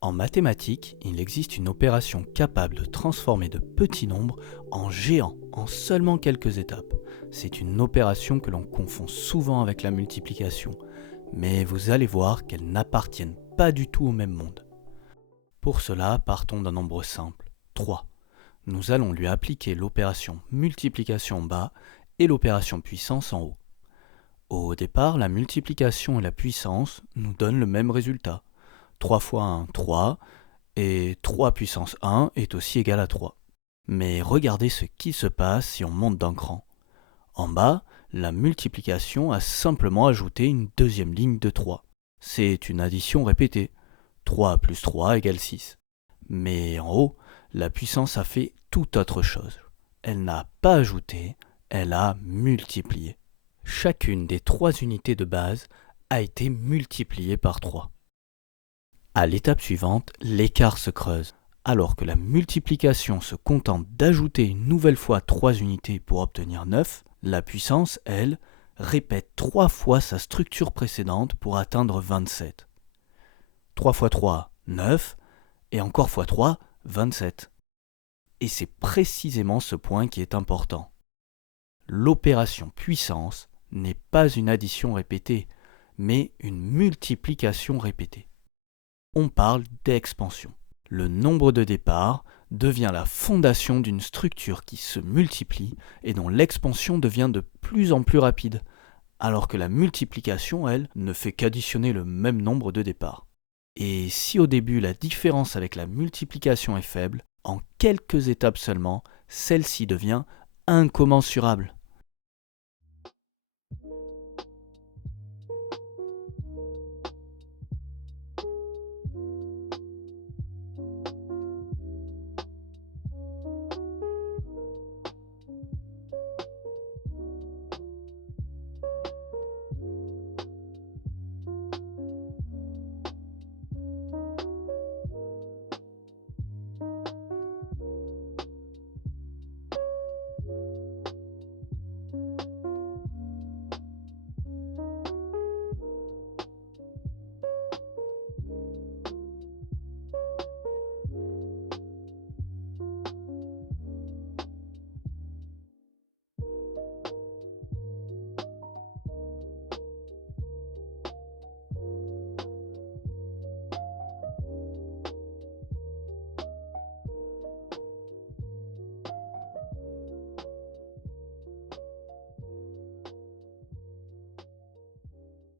En mathématiques, il existe une opération capable de transformer de petits nombres en géants en seulement quelques étapes. C'est une opération que l'on confond souvent avec la multiplication, mais vous allez voir qu'elles n'appartiennent pas du tout au même monde. Pour cela, partons d'un nombre simple, 3. Nous allons lui appliquer l'opération multiplication en bas et l'opération puissance en haut. Au départ, la multiplication et la puissance nous donnent le même résultat. 3 fois 1, 3, et 3 puissance 1 est aussi égal à 3. Mais regardez ce qui se passe si on monte d'un cran. En bas, la multiplication a simplement ajouté une deuxième ligne de 3. C'est une addition répétée. 3 plus 3 égale 6. Mais en haut, la puissance a fait tout autre chose. Elle n'a pas ajouté, elle a multiplié. Chacune des 3 unités de base a été multipliée par 3. À l'étape suivante, l'écart se creuse. Alors que la multiplication se contente d'ajouter une nouvelle fois 3 unités pour obtenir 9, la puissance, elle, répète 3 fois sa structure précédente pour atteindre 27. 3 fois 3, 9, et encore fois 3, 27. Et c'est précisément ce point qui est important. L'opération puissance n'est pas une addition répétée, mais une multiplication répétée. On parle d'expansion. Le nombre de départ devient la fondation d'une structure qui se multiplie et dont l'expansion devient de plus en plus rapide, alors que la multiplication, elle, ne fait qu'additionner le même nombre de départs. Et si au début la différence avec la multiplication est faible, en quelques étapes seulement, celle-ci devient incommensurable.